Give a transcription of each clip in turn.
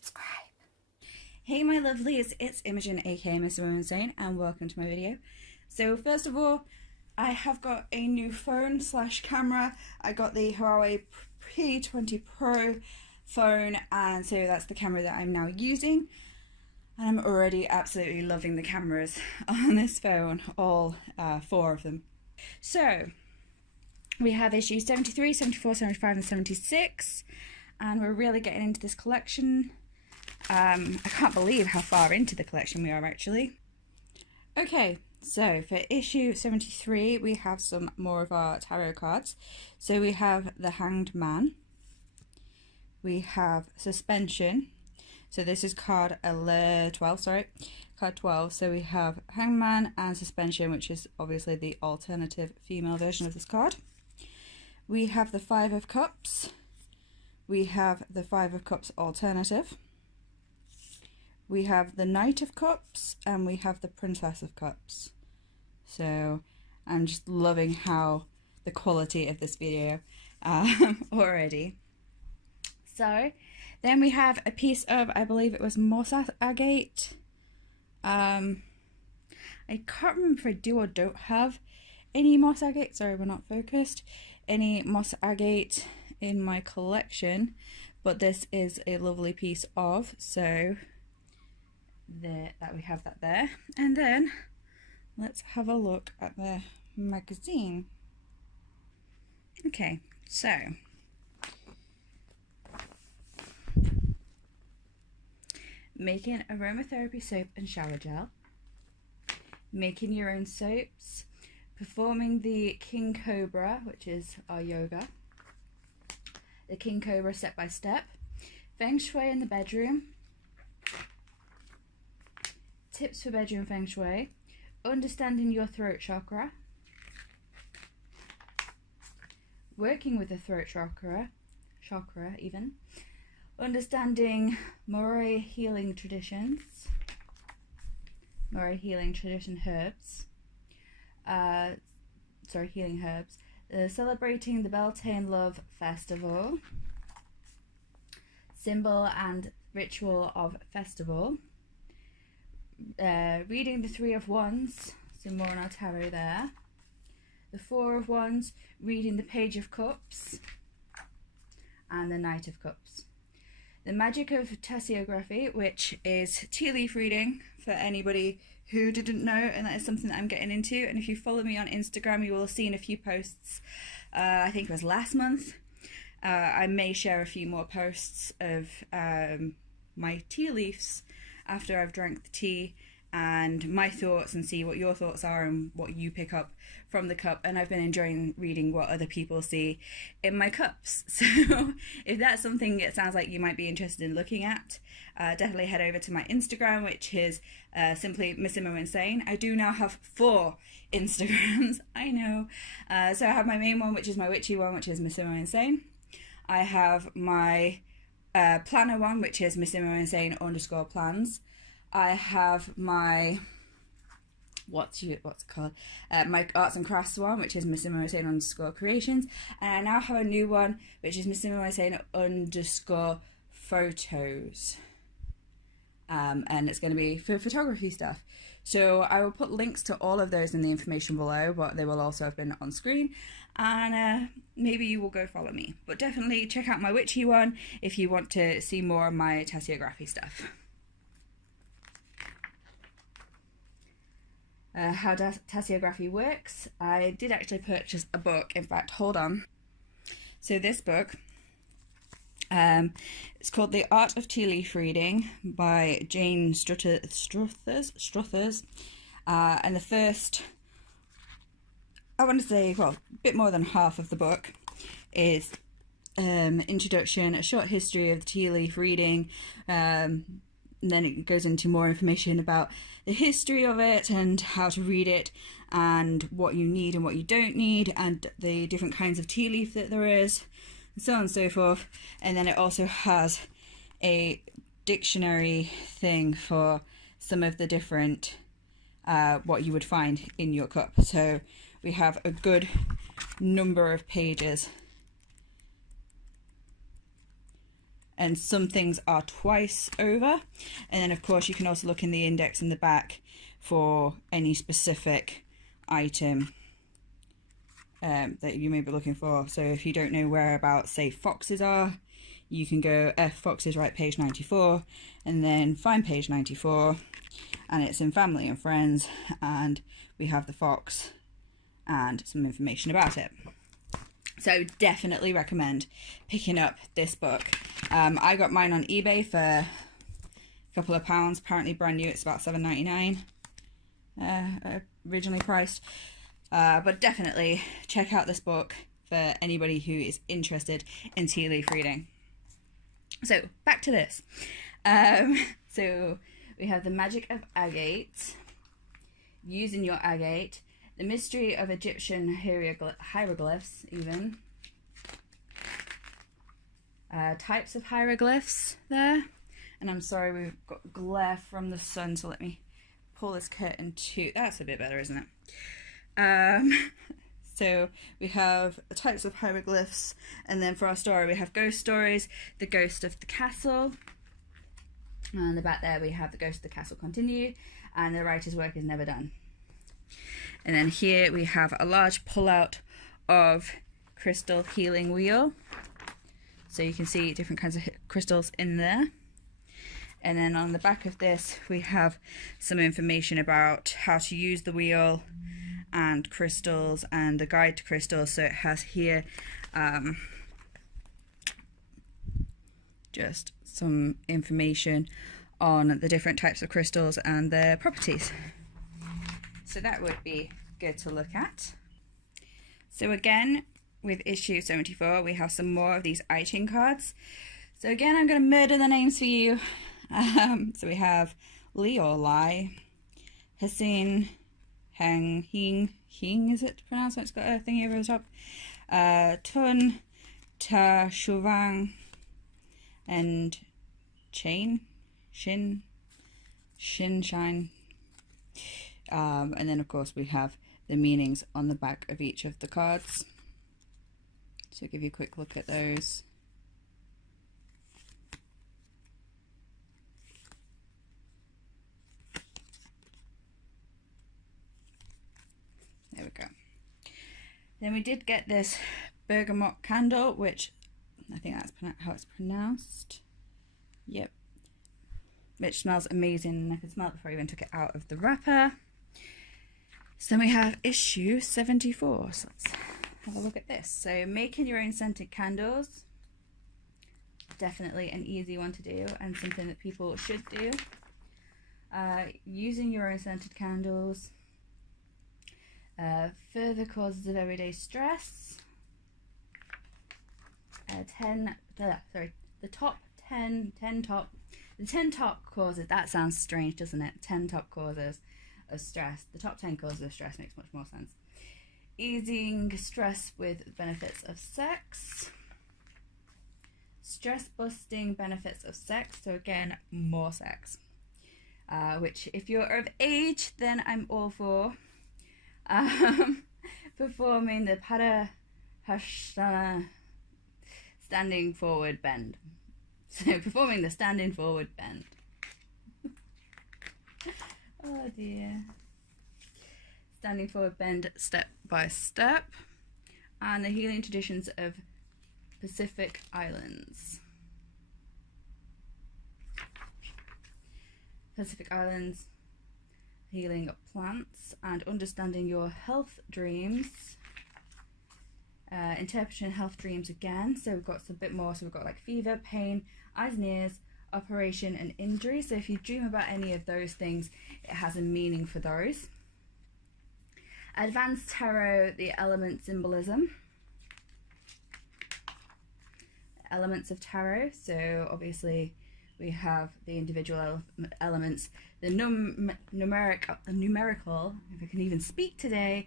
subscribe. Hey my lovelies, it's Imogen aka missimoinsane and welcome to my video. So first of all, I have got a new phone slash camera. I got the Huawei P20 Pro phone, and so that's the camera that I'm now using. And I'm already absolutely loving the cameras on this phone, all four of them. So we have issues 73, 74, 75 and 76, and we're really getting into this collection. I can't believe how far into the collection we are actually. Okay, so for issue 73 we have some more of our tarot cards. So we have the Hanged Man, we have Suspension, so this is card 12, card 12. So we have Hanged Man and Suspension, which is obviously the alternative female version of this card. We have the Five of Cups, we have the Five of Cups alternative, we have the Knight of Cups, and we have the Princess of Cups. So I'm just loving how the quality of this video already. So then we have a piece of, I believe it was moss agate. I can't remember if I do or don't have any moss agate. Sorry, we're not focused. Any moss agate in my collection, but this is a lovely piece of, so that we have that there. And then let's have a look at the magazine. Okay, so making aromatherapy soap and shower gel, making your own soaps, performing the King Cobra, which is our yoga, the King Cobra step by step, feng shui in the bedroom, tips for bedroom feng shui, understanding your throat chakra, working with the throat chakra even, understanding Moray healing tradition herbs, healing herbs, celebrating the Beltane Love Festival, symbol and ritual of festival, reading the Three of Wands, so more on our tarot there, the Four of Wands, reading the Page of Cups, and the Knight of Cups. The magic of tasseography, which is tea leaf reading for anybody who didn't know, and that is something that I'm getting into. And if you follow me on Instagram, you will have seen a few posts, I think it was last month. I may share a few more posts of my tea leaves after I've drank the tea, and my thoughts, and see what your thoughts are and what you pick up from the cup. And I've been enjoying reading what other people see in my cups, so if that's something it sounds like you might be interested in looking at, definitely head over to my Instagram, which is simply missimoinsane. I do now have 4 Instagrams, I know. So I have my main one, which is my witchy one, which is missimoinsane. I have my planner one, which is missimoinsane_plans. I have my what's it called? My arts and crafts one, which is missimoinsane_creations, and I now have a new one, which is missimoinsane_photos. And it's going to be for photography stuff. So I will put links to all of those in the information below, but they will also have been on screen, and maybe you will go follow me. But definitely check out my witchy one if you want to see more of my tasseography stuff. How tasseography works. I did actually purchase a book, in fact, hold on. So this book, it's called The Art of Tea Leaf Reading by Jane Struthers, and the first, I want to say, well, a bit more than half of the book is introduction, a short history of the tea leaf reading, and then it goes into more information about the history of it and how to read it and what you need and what you don't need and the different kinds of tea leaf that there is, and so on and so forth. And then it also has a dictionary thing for some of the different what you would find in your cup. So we have a good number of pages and some things are twice over. And then of course you can also look in the index in the back for any specific item that you may be looking for. So if you don't know whereabouts, say, foxes are, you can go F foxes, right, page 94, and then find page 94, and it's in family and friends, and we have the fox and some information about it. So definitely recommend picking up this book. I got mine on eBay for a couple of pounds. Apparently brand new, it's about $7.99 originally priced. But definitely check out this book for anybody who is interested in tea leaf reading. So back to this. So we have the magic of agate, using your agate, the mystery of Egyptian hieroglyphs, even types of hieroglyphs there. And I'm sorry, we've got glare from the sun, so let me pull this curtain too. That's a bit better, isn't it? So we have the types of hieroglyphs, and then for our story we have ghost stories, the ghost of the castle, and on the back there we have the ghost of the castle continued, and the writer's work is never done. And then here we have a large pullout of crystal healing wheel, so you can see different kinds of crystals in there. And then on the back of this we have some information about how to use the wheel and crystals and the guide to crystals. So it has here just some information on the different types of crystals and their properties. So that would be good to look at. So again, with issue 74 we have some more of these I Ching cards. So again, I'm going to murder the names for you. So we have Li or Lai, Hassin, Heng, Hing is it pronounced? It's got a thingy over the top. Tun, Ta, Shuvang, and Chain, Shin, Shine. And then of course we have the meanings on the back of each of the cards. So give you a quick look at those. There we go. Then we did get this bergamot candle, which I think that's how it's pronounced. Yep. Which smells amazing, and I could smell it before I even took it out of the wrapper. So then we have issue 74. So let's have a look at this. So making your own scented candles. Definitely an easy one to do and something that people should do. Using your own scented candles. Further causes of everyday stress. The top 10 causes, that sounds strange, doesn't it? 10 top causes of stress. The top 10 causes of stress makes much more sense. Easing stress with benefits of sex. Stress busting benefits of sex. So again, more sex. Which if you're of age, then I'm all for. Performing the Padahasana standing forward bend. So performing the standing forward bend. Oh dear. Standing forward bend step by step. And the healing traditions of Pacific Islands. Pacific Islands. Healing of plants and understanding your health dreams. Interpreting health dreams again. So we've got a bit more. So we've got like fever, pain, eyes and ears, operation and injury. So if you dream about any of those things, it has a meaning for those. Advanced Tarot, the element symbolism. Elements of tarot. So obviously we have the individual elements, the numerical, if I can even speak today,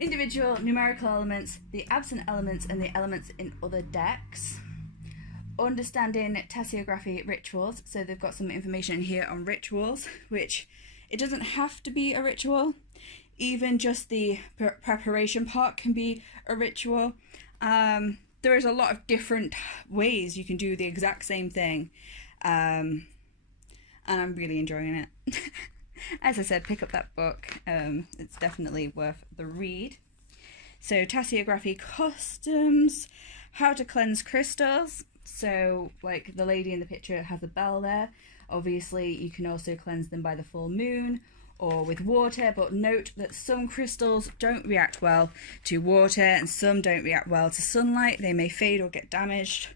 individual numerical elements, the absent elements, and the elements in other decks. Understanding tessiography rituals. So they've got some information here on rituals, which it doesn't have to be a ritual. Even just the preparation part can be a ritual. there is a lot of different ways you can do the exact same thing, and I'm really enjoying it. As I said, pick up that book. It's definitely worth the read. So Tasseography Customs, how to cleanse crystals. So like the lady in the picture has a bell there. Obviously you can also cleanse them by the full moon or with water, but note that some crystals don't react well to water and some don't react well to sunlight. They may fade or get damaged.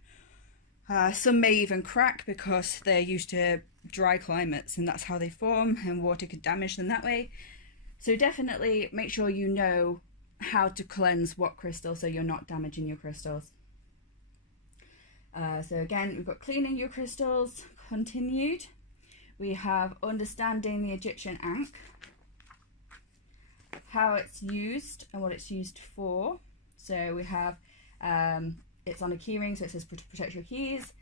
Some may even crack because they're used to dry climates and that's how they form, and water could damage them that way. So definitely make sure you know how to cleanse what crystal so you're not damaging your crystals. So again, we've got cleaning your crystals continued. We have understanding the Egyptian ankh, how it's used and what it's used for. So we have it's on a keyring, so it says protect your keys.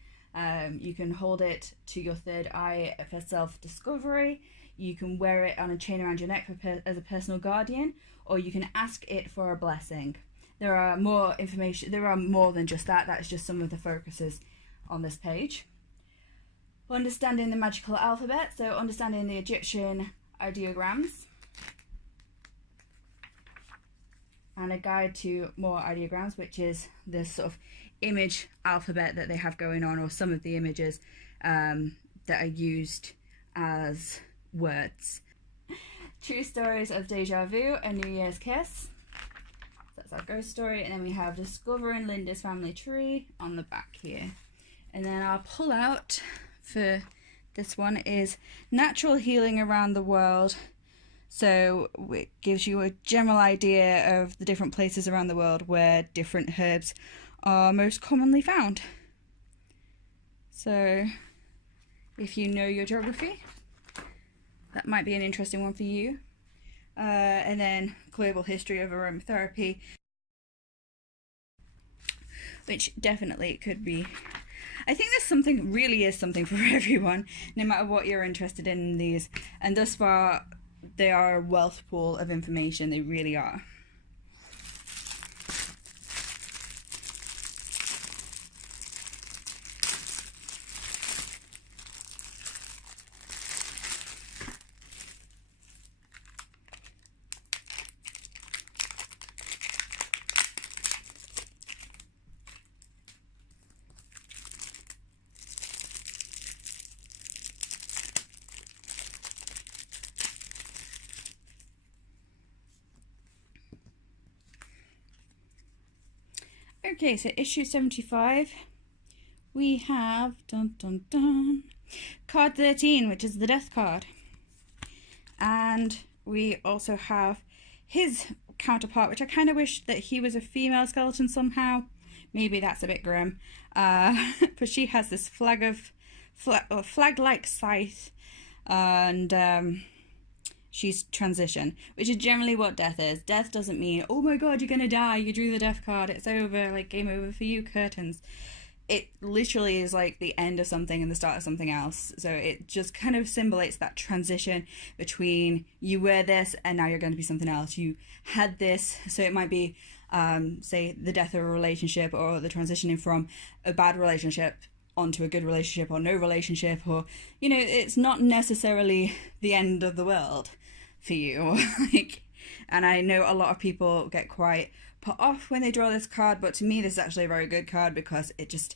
You can hold it to your third eye for self-discovery. You can wear it on a chain around your neck as a personal guardian, or you can ask it for a blessing. There are more information, there are more than just that. That's just some of the focuses on this page. Understanding the magical alphabet, so understanding the Egyptian ideograms. And a guide to more ideograms, which is this sort of image alphabet that they have going on, or some of the images that are used as words. True Stories of Deja Vu, A New Year's Kiss. So that's our ghost story. And then we have Discovering Linda's Family Tree on the back here. And then our pull out for this one is Natural Healing Around the World. So it gives you a general idea of the different places around the world where different herbs are most commonly found. So if you know your geography, that might be an interesting one for you. And then Global History of Aromatherapy, which definitely could be, I think there's something, really is something for everyone, no matter what you're interested in these. And thus far, they are a wealth pool of information, they really are. Okay, so issue 75, we have card 13, which is the death card. And we also have his counterpart, which I kind of wish that he was a female skeleton somehow. Maybe that's a bit grim. But she has this flag-like scythe, and she's transition, which is generally what death is. Death doesn't mean, oh my god, you're gonna die, you drew the death card, it's over, like game over for you, curtains. It literally is like the end of something and the start of something else. So it just kind of symbolistes that transition between you were this and now you're going to be something else. You had this, so it might be say the death of a relationship, or the transitioning from a bad relationship onto a good relationship, or no relationship, or, you know, it's not necessarily the end of the world for you. Like, and I know a lot of people get quite put off when they draw this card, but to me this is actually a very good card, because it just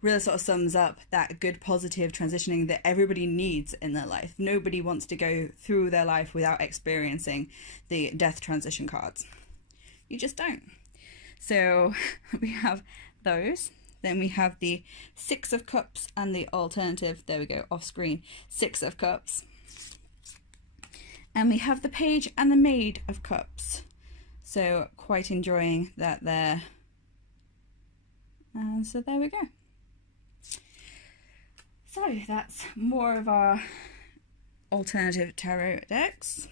really sort of sums up that good positive transitioning that everybody needs in their life. Nobody wants to go through their life without experiencing the death transition cards. You just don't. So we have those. Then we have the Six of Cups and the alternative, there we go, off screen, Six of Cups. And we have the Page and the Maid of Cups. So quite enjoying that there. And so there we go. So that's more of our alternative tarot decks.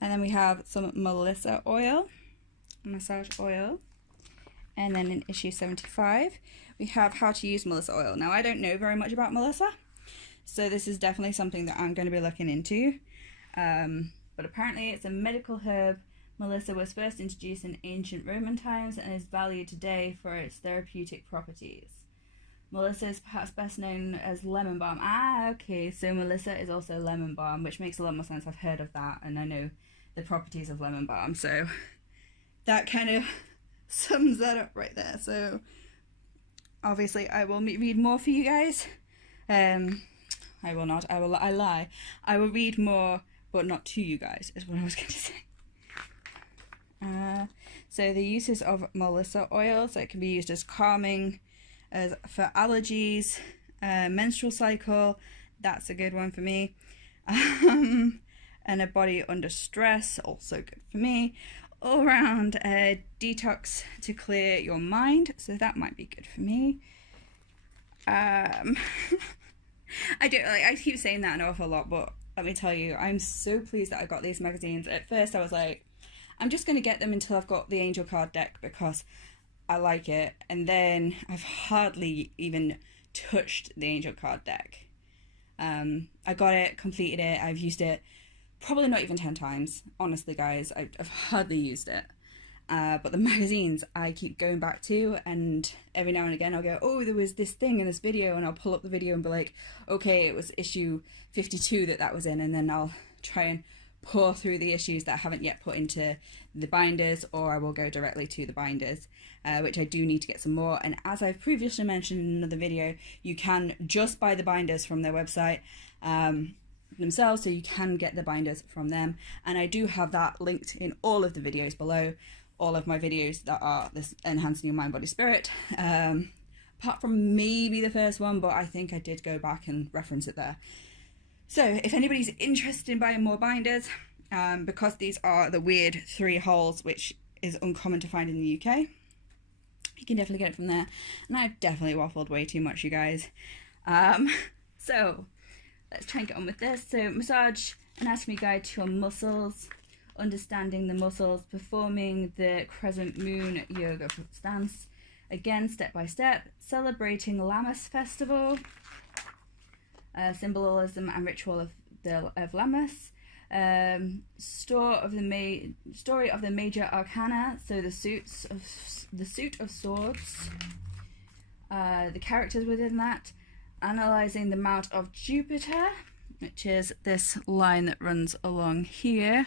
And then we have some Melissa oil, massage oil. And then in issue 75, we have how to use Melissa oil. Now, I don't know very much about Melissa, so this is definitely something that I'm going to be looking into. But apparently it's a medical herb Melissa was first introduced in ancient Roman times and is valued today for its therapeutic properties. Melissa is perhaps best known as lemon balm. Ah, okay, so Melissa is also lemon balm, which makes a lot more sense. I've heard of that, and I know the properties of lemon balm, so that kind of sums that up right there. So obviously I will read more for you guys. I will not. I lie. I will read more, but not to you guys, is what I was going to say. So the uses of Melissa oil, so it can be used as calming, as for allergies, menstrual cycle, that's a good one for me, and a body under stress, also good for me. All around detox to clear your mind, so that might be good for me. I keep saying that an awful lot, but let me tell you, I'm so pleased that I got these magazines. At first I was like, I'm just going to get them until I've got the angel card deck because I like it, and then I've hardly even touched the angel card deck. I got it, completed it, I've used it probably not even 10 times, honestly guys. I've hardly used it, but the magazines I keep going back to, and every now and again I'll go, oh, there was this thing in this video, and I'll pull up the video and be like, okay, it was issue 52 that was in, and then I'll try and pour through the issues that I haven't yet put into the binders, or I will go directly to the binders, which I do need to get some more. And as I've previously mentioned in another video, you can just buy the binders from their website themselves, so you can get the binders from them, and I do have that linked in all of the videos below, all of my videos that are this enhancing your mind, body, spirit, apart from maybe the first one, but I think I did go back and reference it there. So if anybody's interested in buying more binders, because these are the weird 3 holes, which is uncommon to find in the UK, you can definitely get it from there. And I've definitely waffled way too much, you guys. So let's try and get on with this. So massage, anatomy guide to your muscles, understanding the muscles, performing the crescent moon yoga stance, again step by step, celebrating Lammas festival, symbolism and ritual of Lammas, story of the major arcana, so the suit of swords, the characters within that, analysing the mount of Jupiter, which is this line that runs along here.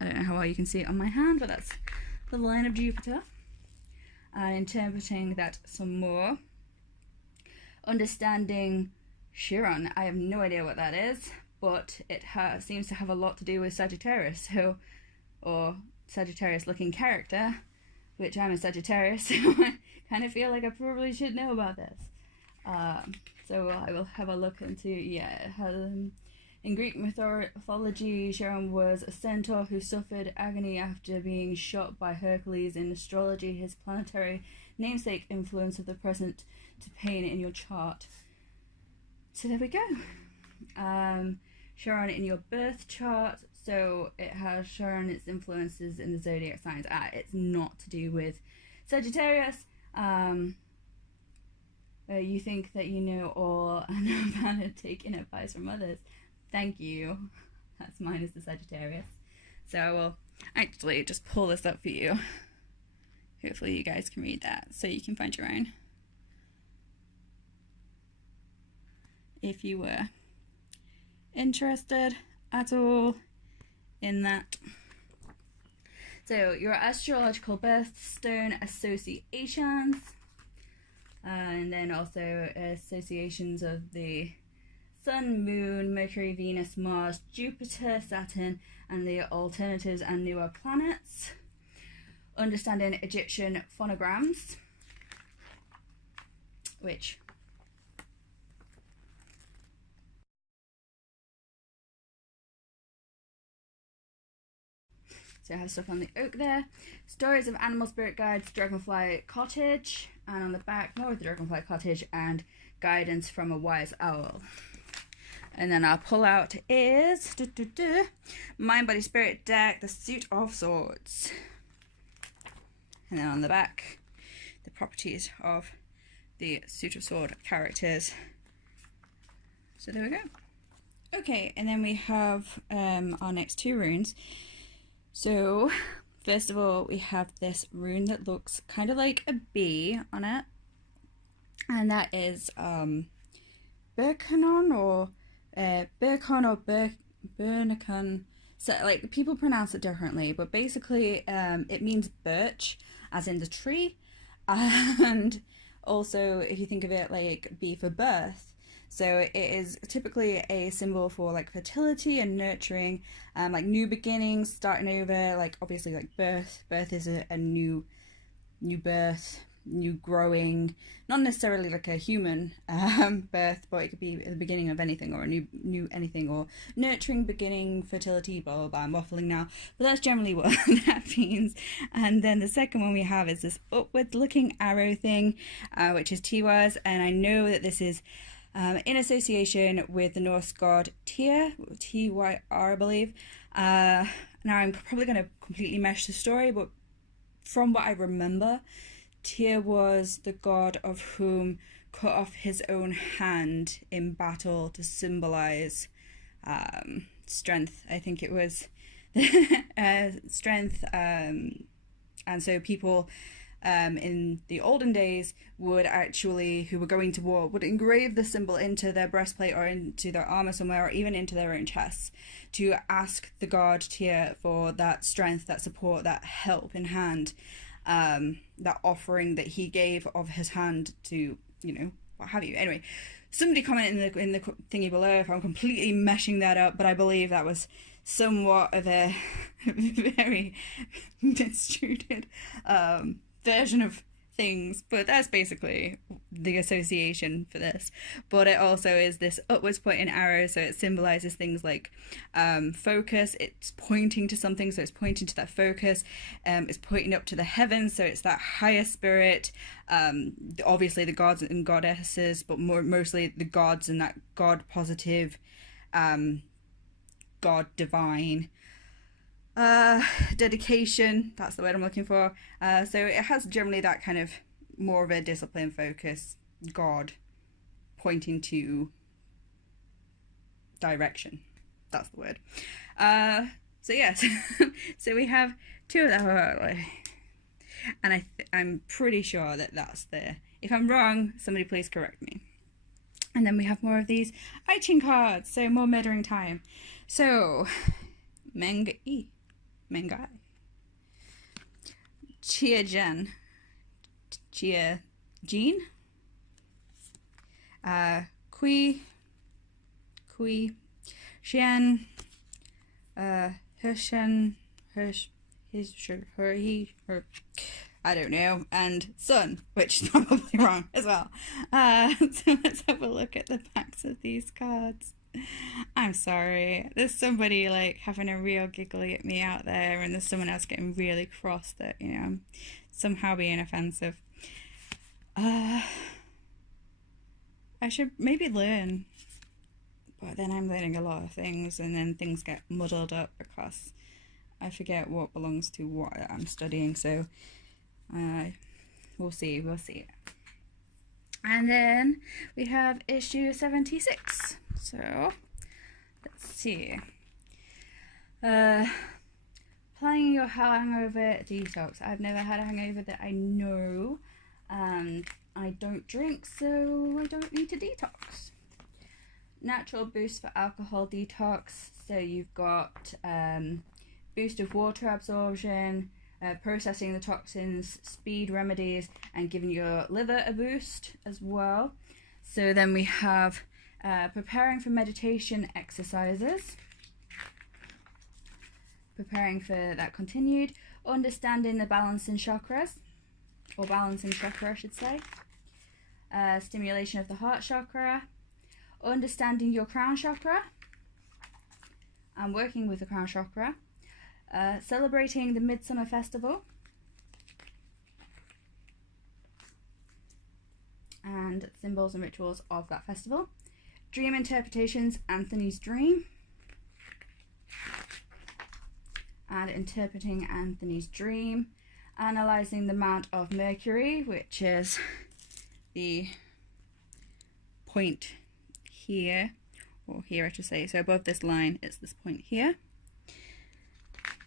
I don't know how well you can see it on my hand, but that's the line of Jupiter, and interpreting that some more, understanding Chiron. I have no idea what that is, but it seems to have a lot to do with Sagittarius, or Sagittarius looking character, which I'm a Sagittarius, so I kind of feel like I probably should know about this. So I will have a look into, in Greek mythology, Chiron was a centaur who suffered agony after being shot by Hercules. In astrology, his planetary namesake influence of the present to pain in your chart. So there we go. Chiron in your birth chart. So it has Chiron, its influences in the zodiac signs. It's not to do with Sagittarius. You think that you know all and know about it, taking advice from others. Thank you. That's mine is the Sagittarius. So I will actually just pull this up for you. Hopefully you guys can read that so you can find your own, if you were interested at all in that. So your astrological birthstone associations, and then also associations of the Sun, Moon, Mercury, Venus, Mars, Jupiter, Saturn, and the alternatives and newer planets. Understanding Egyptian phonograms, which so I have stuff on the oak there. Stories of animal spirit guides, Dragonfly Cottage, and on the back more of the Dragonfly Cottage and guidance from a wise owl. And then our pull out is Mind, Body, Spirit deck, the Suit of Swords. And then on the back, the properties of the Suit of Sword characters. So there we go. Okay, and then we have our next 2 runes. So, first of all, we have this rune that looks kind of like a bee on it, and that is Birkanon or Birkon or Burnacon. So, like, people pronounce it differently, but basically, it means birch, as in the tree, and also if you think of it like bee for birth. So it is typically a symbol for like fertility and nurturing, like new beginnings, starting over. Like obviously, like birth is a new birth, new growing, not necessarily like a human birth, but it could be the beginning of anything or a new anything, or nurturing, beginning, fertility, blah blah blah. I'm waffling now, but that's generally what that means. And then the second one we have is this upward looking arrow thing, which is Tiwaz, and I know that this is in association with the Norse god Tyr, Tyr, I believe. Now I'm probably going to completely mesh the story, but from what I remember, Tyr was the god of whom cut off his own hand in battle to symbolize strength. I think it was strength, and so people in the olden days would actually, who were going to war, would engrave the symbol into their breastplate or into their armor somewhere, or even into their own chests, to ask the god Tyr for that strength, that support, that help in hand, that offering that he gave of his hand to, you know, what have you. Anyway, somebody comment in the thingy below if I'm completely meshing that up, but I believe that was somewhat of a very mistreated version of things, but that's basically the association for this. But it also is this upwards pointing arrow, so it symbolizes things like focus. It's pointing to something, so it's pointing to that focus. It's pointing up to the heavens, so it's that higher spirit, obviously the gods and goddesses, but mostly the gods and that god positive, god divine, dedication, that's the word I'm looking for. So it has generally that kind of more of a discipline focus, god pointing to direction, that's the word. So yes, so we have two of them, and I'm pretty sure that that's the, if I'm wrong, somebody please correct me. And then we have more of these Ichin cards, so more murdering time. So Mengai, Chia Jean, Kui, Xian, Hershen, her, I don't know, and Sun, which is probably wrong as well. So let's have a look at the backs of these cards. I'm sorry, there's somebody like having a real giggly at me out there, and there's someone else getting really cross that, you know, I'm somehow being offensive. I should maybe learn, but then I'm learning a lot of things, and then things get muddled up because I forget what belongs to what I'm studying, so we'll see. And then we have issue 76. So let's see. Planning your hangover detox. I've never had a hangover that I know, and I don't drink, so I don't need to detox. Natural boost for alcohol detox. So you've got boost of water absorption, processing the toxins, speed remedies, and giving your liver a boost as well. So then we have preparing for meditation exercises, preparing for that continued, understanding the balancing chakras, or balancing chakra I should say, stimulation of the heart chakra, understanding your crown chakra and working with the crown chakra, celebrating the Midsummer Festival, and symbols and rituals of that festival, dream interpretations, Anthony's dream, and interpreting Anthony's dream, analysing the amount of Mercury, which is the point here, or here I should say, so above this line it's this point here,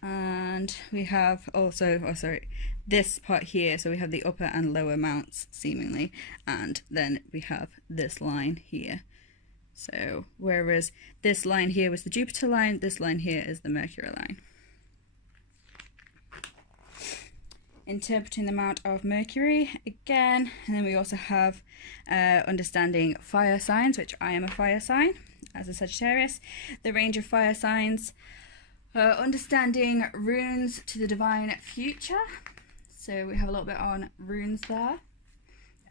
And we have also, oh sorry, this part here, so we have the upper and lower mounts seemingly, and then we have this line here. So whereas this line here was the Jupiter line, this line here is the Mercury line. Interpreting the amount of Mercury again, and then we also have understanding fire signs, which I am a fire sign as a Sagittarius, the range of fire signs, understanding runes to the divine future, so we have a little bit on runes there,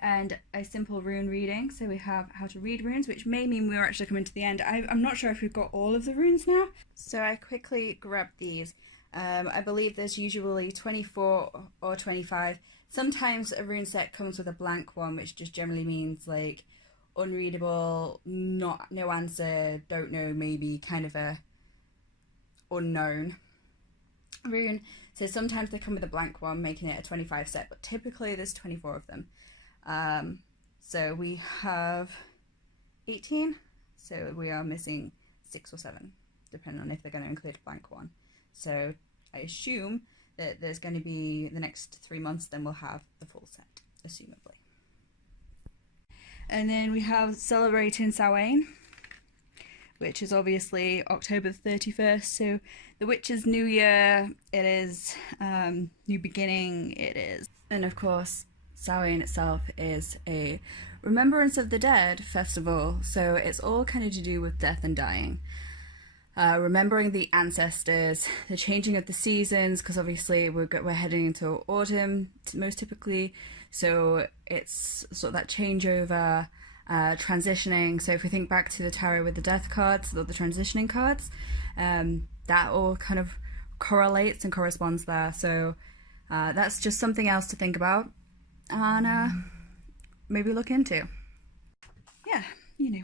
and a simple rune reading, so we have how to read runes, which may mean we're actually coming to the end. I'm not sure if we've got all of the runes now, so I quickly grabbed these. I believe there's usually 24 or 25. Sometimes a rune set comes with a blank one, which just generally means like unreadable, no answer, don't know, maybe kind of a unknown rune. So sometimes they come with a blank one, making it a 25 set, but typically there's 24 of them. So we have 18, so we are missing 6 or 7, depending on if they're going to include a blank one. So I assume that there's going to be the next 3 months, then we'll have the full set, assumably. And then we have celebrating Samhain, which is obviously October 31st. So the witch's new year, it is new beginning, it is. And of course, Samhain itself is a Remembrance of the Dead festival. So it's all kind of to do with death and dying. Remembering the ancestors, the changing of the seasons, because obviously we're heading into autumn most typically, so it's sort of that changeover, transitioning. So if we think back to the tarot with the death cards, the transitioning cards, that all kind of correlates and corresponds there. So that's just something else to think about and maybe look into. Yeah, you know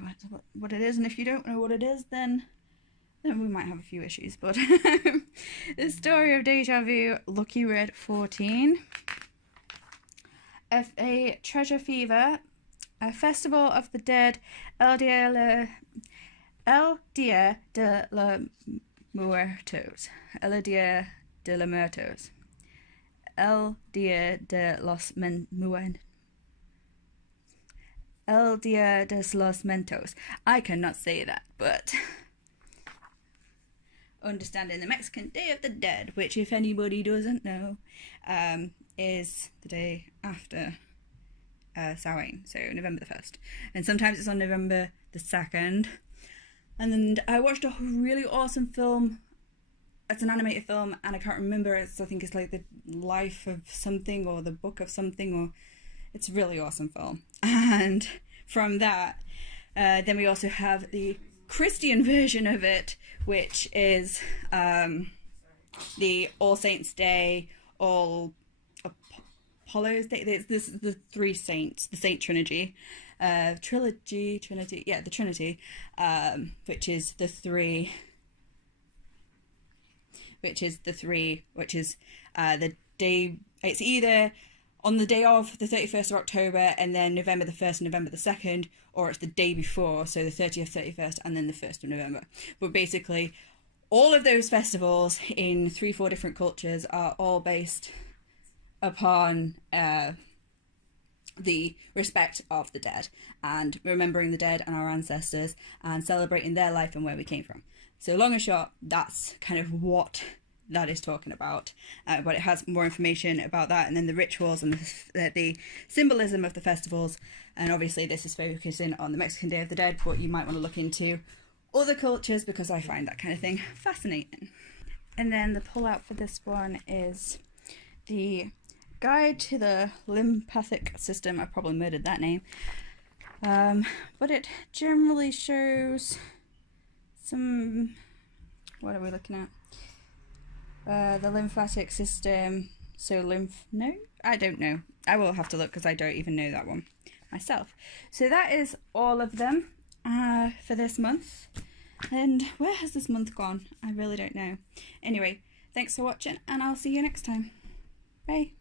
what it is, and if you don't know what it is, then we might have a few issues. But the story of deja vu, Lucky Red 14, a treasure fever, a festival of the dead, El Dia de la Muertos, El Dia de la Muertos, El Dia de los El Dia de los Mentos. I cannot say that, but understanding the Mexican Day of the Dead, which, if anybody doesn't know, is the day after Samhain, so November the 1st. And sometimes it's on November the 2nd. And I watched a really awesome film. It's an animated film, and I can't remember it. I think it's like the life of something or the book of something, or it's a really awesome film. And from that, then we also have the Christian version of it, which is the All Saints Day, All Apollos Day. This is the 3 saints, the Saint Trinity, the Trinity, which is the three, the day. It's either on the day of the 31st of October, and then November the 1st and November the 2nd, or it's the day before, so the 30th, 31st, and then the 1st of November. But basically, all of those festivals in 3-4 different cultures are all based upon the respect of the dead, and remembering the dead and our ancestors, and celebrating their life and where we came from. So long and short, that's kind of what that is talking about, but it has more information about that, and then the rituals and the symbolism of the festivals. And obviously this is focusing on the Mexican Day of the Dead, but you might want to look into other cultures, because I find that kind of thing fascinating. And then the pullout for this one is the Guide to the Lymphatic System. I probably murdered that name, but it generally shows some, what are we looking at? The lymphatic system, so lymph node? I don't know. I will have to look, because I don't even know that one myself. So that is all of them for this month. And where has this month gone? I really don't know. Anyway, thanks for watching, and I'll see you next time. Bye.